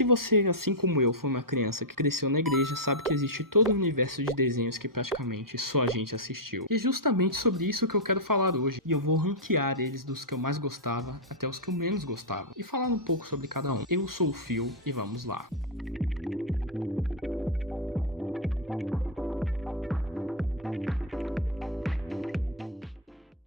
Se você, assim como eu, foi uma criança que cresceu na igreja, sabe que existe todo um universo de desenhos que praticamente só a gente assistiu. E é justamente sobre isso que eu quero falar hoje. E eu vou ranquear eles dos que eu mais gostava até os que eu menos gostava. E falar um pouco sobre cada um. Eu sou o Phil e vamos lá.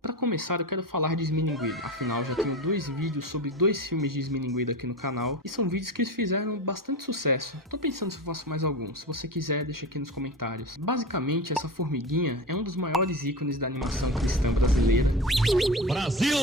Para começar, eu quero falar de Smilinguido. Afinal, já tenho 2 vídeos sobre 2 filmes de Smilinguido aqui no canal. E são vídeos que fizeram bastante sucesso. Tô pensando se eu faço mais algum. Se você quiser, deixa aqui nos comentários. Basicamente, essa formiguinha é um dos maiores ícones da animação cristã brasileira. Brasil!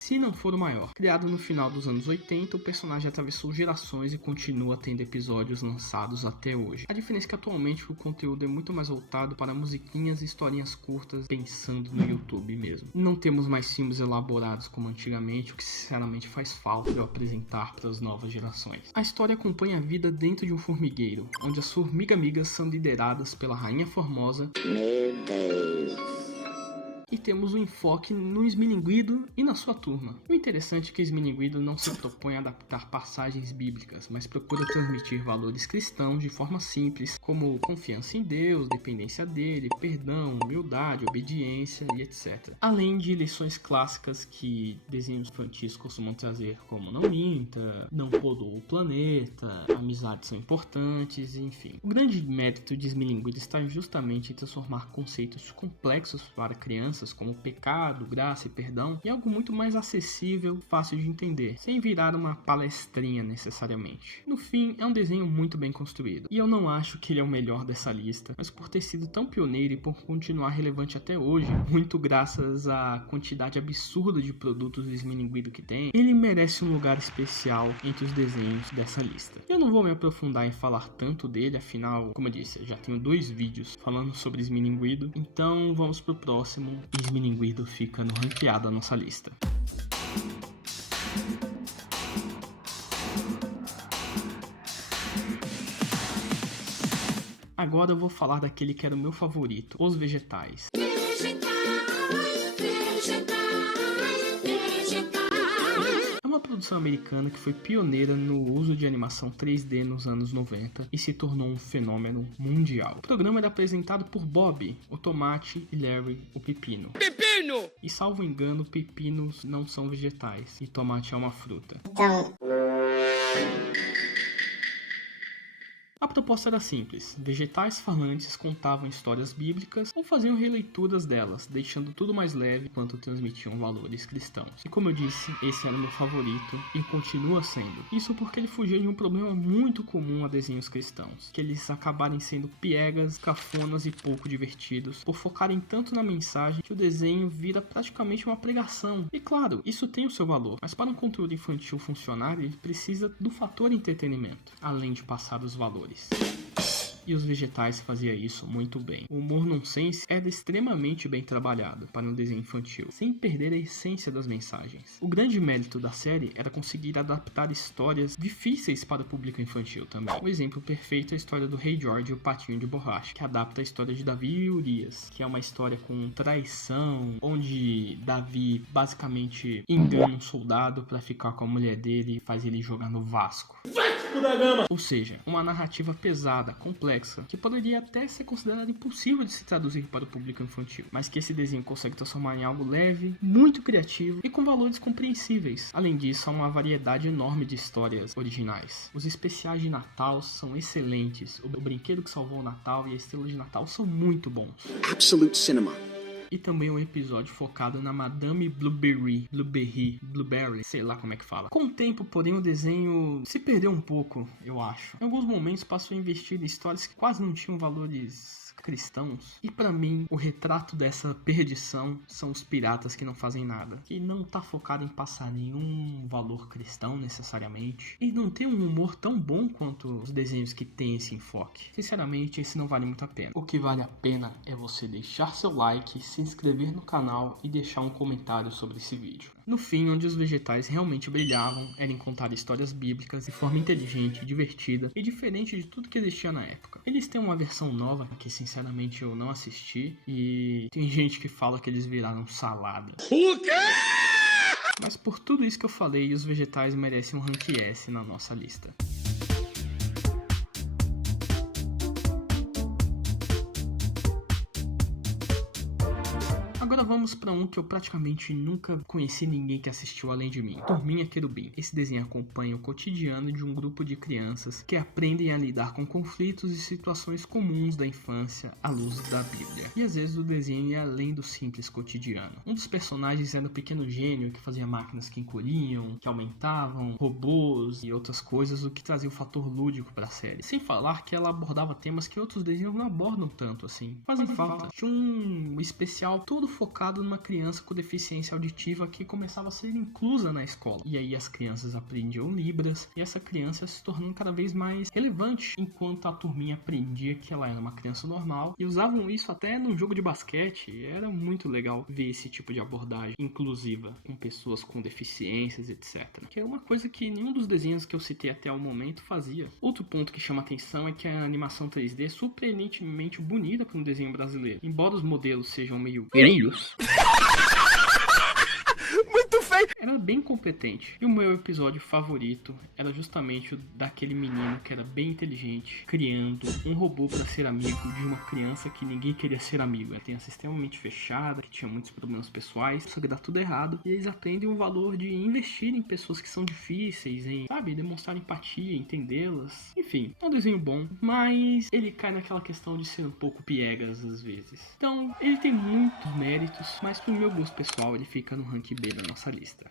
Se não for o maior. Criado no final dos anos 80, o personagem atravessou gerações e continua tendo episódios lançados até hoje. A diferença é que atualmente o conteúdo é muito mais voltado para musiquinhas e historinhas curtas, pensando no YouTube mesmo. Não temos mais filmes elaborados como antigamente, o que sinceramente faz falta eu apresentar para as novas gerações. A história acompanha a vida dentro de um formigueiro, onde as formiga-amigas são lideradas pela Rainha Formosa. Meu Deus. E temos um enfoque no Smilinguido e na sua turma. O interessante é que Smilinguido não se propõe a adaptar passagens bíblicas, mas procura transmitir valores cristãos de forma simples, como confiança em Deus, dependência dele, perdão, humildade, obediência e etc. Além de lições clássicas que desenhos infantis costumam trazer, como não minta, não podou o planeta, amizades são importantes, enfim. O grande mérito de Smilinguido está justamente em transformar conceitos complexos para crianças, como pecado, graça e perdão, em algo muito mais acessível, fácil de entender, sem virar uma palestrinha necessariamente. No fim, é um desenho muito bem construído, e eu não acho que ele é o melhor dessa lista, mas por ter sido tão pioneiro e por continuar relevante até hoje, muito graças à quantidade absurda de produtos do Smilinguido que tem, ele merece um lugar especial entre os desenhos dessa lista. Eu não vou me aprofundar em falar tanto dele, afinal, como eu disse, eu já tenho 2 vídeos falando sobre Smilinguido, então vamos pro próximo. Smilinguido fica no ranqueado da nossa lista. Agora eu vou falar daquele que era o meu favorito, os vegetais. É uma produção americana que foi pioneira no uso de animação 3D nos anos 90 e se tornou um fenômeno mundial. O programa era apresentado por Bob, o tomate, e Larry, o pepino. Pepino! E salvo engano, pepinos não são vegetais e tomate é uma fruta. A proposta era simples, vegetais falantes contavam histórias bíblicas ou faziam releituras delas, deixando tudo mais leve enquanto transmitiam valores cristãos. E como eu disse, esse era o meu favorito e continua sendo. Isso porque ele fugia de um problema muito comum a desenhos cristãos, que eles acabarem sendo piegas, cafonas e pouco divertidos, por focarem tanto na mensagem que o desenho vira praticamente uma pregação. E claro, isso tem o seu valor, mas para um conteúdo infantil funcionar, ele precisa do fator entretenimento, além de passar os valores. E os vegetais fazia isso muito bem. O humor nonsense era extremamente bem trabalhado para um desenho infantil, sem perder a essência das mensagens. O grande mérito da série era conseguir adaptar histórias difíceis para o público infantil também. O exemplo perfeito é a história do Rei George e o Patinho de Borracha, que adapta a história de Davi e Urias, que é uma história com traição, onde Davi basicamente engana um soldado para ficar com a mulher dele e faz ele jogar no Vasco. Ou seja, uma narrativa pesada, complexa, que poderia até ser considerada impossível de se traduzir para o público infantil, mas que esse desenho consegue transformar em algo leve, muito criativo e com valores compreensíveis. Além disso, há uma variedade enorme de histórias originais. Os especiais de Natal são excelentes, o brinquedo que salvou o Natal e a estrela de Natal são muito bons. Absolute cinema. E também um episódio focado na Madame Blueberry, sei lá como é que fala. Com o tempo, porém, o desenho se perdeu um pouco, eu acho. Em alguns momentos passou a investir em histórias que quase não tinham valores cristãos. E pra mim, o retrato dessa perdição são os piratas que não fazem nada, que não tá focado em passar nenhum valor cristão necessariamente, e não tem um humor tão bom quanto os desenhos que tem esse enfoque. Sinceramente, esse não vale muito a pena. O que vale a pena é você deixar seu like, se inscrever no canal e deixar um comentário sobre esse vídeo. No fim, onde os vegetais realmente brilhavam era em contar histórias bíblicas de forma inteligente, divertida e diferente de tudo que existia na época. Eles têm uma versão nova que sinceramente eu não assisti, e tem gente que fala que eles viraram salada. O quê? Mas por tudo isso que eu falei, os vegetais merecem um rank S na nossa lista. Agora vamos para um que eu praticamente nunca conheci ninguém que assistiu além de mim. Turminha Querubim. Esse desenho acompanha o cotidiano de um grupo de crianças que aprendem a lidar com conflitos e situações comuns da infância à luz da Bíblia. E às vezes o desenho ia além do simples cotidiano. Um dos personagens era o pequeno gênio que fazia máquinas que encolhiam, que aumentavam, robôs e outras coisas, o que trazia o fator lúdico para a série. Sem falar que ela abordava temas que outros desenhos não abordam tanto assim. Fazem falta. Tinha um especial todo focado numa criança com deficiência auditiva que começava a ser inclusa na escola. E aí as crianças aprendiam Libras e essa criança se tornando cada vez mais relevante, enquanto a turminha aprendia que ela era uma criança normal e usavam isso até num jogo de basquete. Era muito legal ver esse tipo de abordagem inclusiva com pessoas com deficiências, etc. Que é uma coisa que nenhum dos desenhos que eu citei até o momento fazia. Outro ponto que chama atenção é que a animação 3D é surpreendentemente bonita para um desenho brasileiro. Embora os modelos sejam meio feios, muito feio, era bem competente. E o meu episódio favorito era justamente o daquele menino que era bem inteligente, criando um robô para ser amigo de uma criança que ninguém queria ser amigo. Ela tem a extremamente fechada, que tinha muitos problemas pessoais, só que dá tudo errado. E eles aprendem o valor de investir em pessoas que são difíceis, em, sabe, demonstrar empatia, entendê-las. Enfim, é um desenho bom, mas ele cai naquela questão de ser um pouco piegas às vezes. Então, ele tem muitos méritos, mas pro meu gosto pessoal, ele fica no rank B da nossa lista.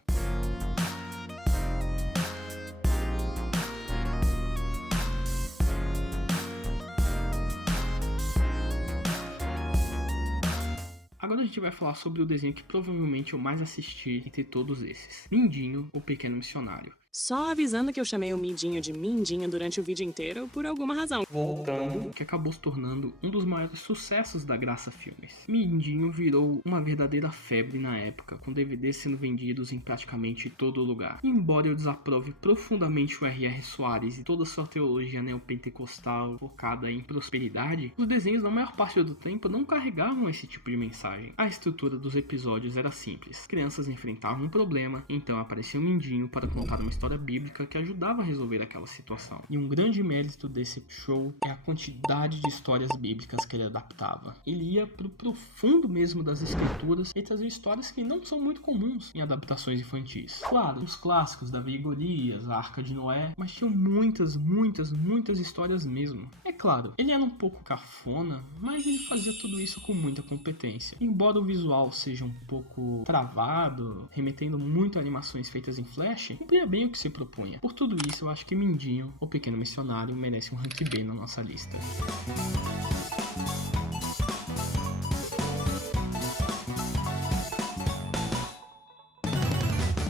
Agora a gente vai falar sobre o desenho que provavelmente eu mais assisti entre todos esses. Mindinho, o Pequeno Missionário. Só avisando que eu chamei o Mindinho de Mindinho durante o vídeo inteiro por alguma razão. Voltando, que acabou se tornando um dos maiores sucessos da Graça Filmes. Mindinho virou uma verdadeira febre na época, com DVDs sendo vendidos em praticamente todo lugar. E embora eu desaprove profundamente o R.R. Soares e toda a sua teologia neopentecostal focada em prosperidade, os desenhos na maior parte do tempo não carregavam esse tipo de mensagem. A estrutura dos episódios era simples. Crianças enfrentavam um problema, então aparecia um Mindinho para contar uma história bíblica que ajudava a resolver aquela situação. E um grande mérito desse show é a quantidade de histórias bíblicas que ele adaptava. Ele ia pro profundo mesmo das escrituras e trazia histórias que não são muito comuns em adaptações infantis. Claro, os clássicos, Davi e Golias, a Arca de Noé, mas tinham muitas histórias mesmo. É claro, ele era um pouco cafona, mas ele fazia tudo isso com muita competência. Embora o visual seja um pouco travado, remetendo muito a animações feitas em flash, cumpria bem o que se propunha. Por tudo isso, eu acho que Mindinho, o Pequeno Missionário, merece um rank B na nossa lista.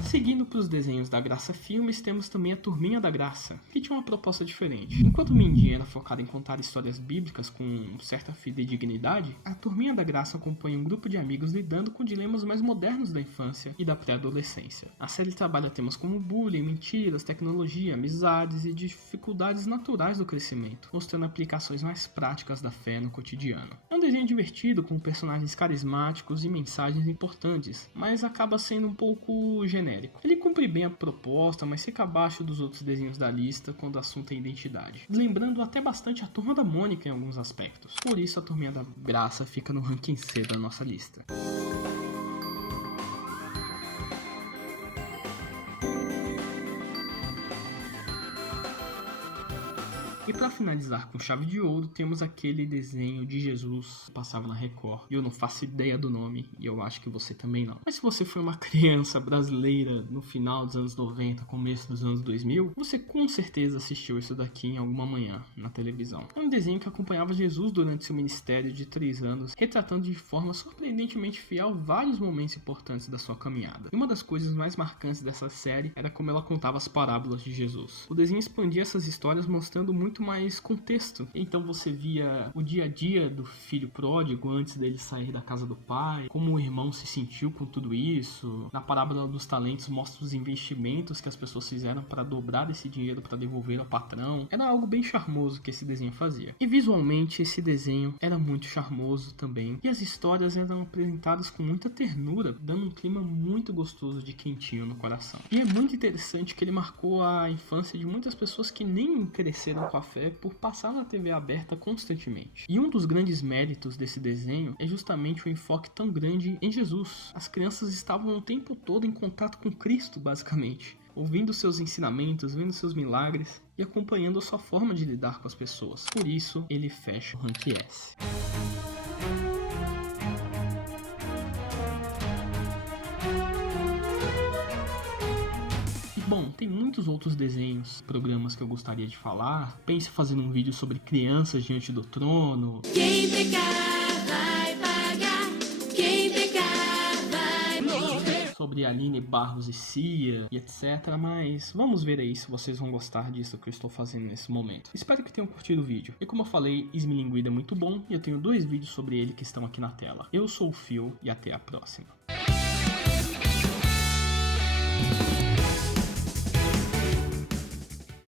Seguindo para os desenhos da Graça Filmes, temos também a Turminha da Graça, que tinha uma proposta diferente. Enquanto o Mindinho era focado em contar histórias bíblicas com certa fidedignidade, a Turminha da Graça acompanha um grupo de amigos lidando com dilemas mais modernos da infância e da pré-adolescência. A série trabalha temas como bullying, mentiras, tecnologia, amizades e dificuldades naturais do crescimento, mostrando aplicações mais práticas da fé no cotidiano. É um desenho divertido, com personagens carismáticos e mensagens importantes, mas acaba sendo um pouco genérico. Ele cumpre bem a proposta, mas fica abaixo dos outros desenhos da lista quando o assunto é identidade, lembrando até bastante a Turma da Mônica em alguns aspectos. Por isso a Turminha da Graça fica no ranking C da nossa lista. E para finalizar com chave de ouro, temos aquele desenho de Jesus que passava na Record. E eu não faço ideia do nome, e eu acho que você também não. Mas se você foi uma criança brasileira no final dos anos 90, começo dos anos 2000, você com certeza assistiu isso daqui em alguma manhã na televisão. É um desenho que acompanhava Jesus durante seu ministério de 3 anos, retratando de forma surpreendentemente fiel vários momentos importantes da sua caminhada. E uma das coisas mais marcantes dessa série era como ela contava as parábolas de Jesus. O desenho expandia essas histórias mostrando muito muito mais contexto. Então você via o dia a dia do filho pródigo antes dele sair da casa do pai, como o irmão se sentiu com tudo isso. Na parábola dos talentos mostra os investimentos que as pessoas fizeram para dobrar esse dinheiro para devolver ao patrão. Era algo bem charmoso que esse desenho fazia. E visualmente esse desenho era muito charmoso também. E as histórias eram apresentadas com muita ternura, dando um clima muito gostoso de quentinho no coração. E é muito interessante que ele marcou a infância de muitas pessoas que nem cresceram com a fé por passar na TV aberta constantemente. E um dos grandes méritos desse desenho é justamente o enfoque tão grande em Jesus. As crianças estavam o tempo todo em contato com Cristo, basicamente, ouvindo seus ensinamentos, vendo seus milagres e acompanhando a sua forma de lidar com as pessoas. Por isso, ele fecha o Rank S. Bom, tem muitos outros desenhos, programas que eu gostaria de falar. Pense fazendo um vídeo sobre crianças diante do trono. Quem pecar vai pagar. Quem pecar vai morrer. Sobre Aline Barros e Cia e etc. Mas vamos ver aí se vocês vão gostar disso que eu estou fazendo nesse momento. Espero que tenham curtido o vídeo. E como eu falei, Esmilinguido é muito bom e eu tenho 2 vídeos sobre ele que estão aqui na tela. Eu sou o Phil e até a próxima.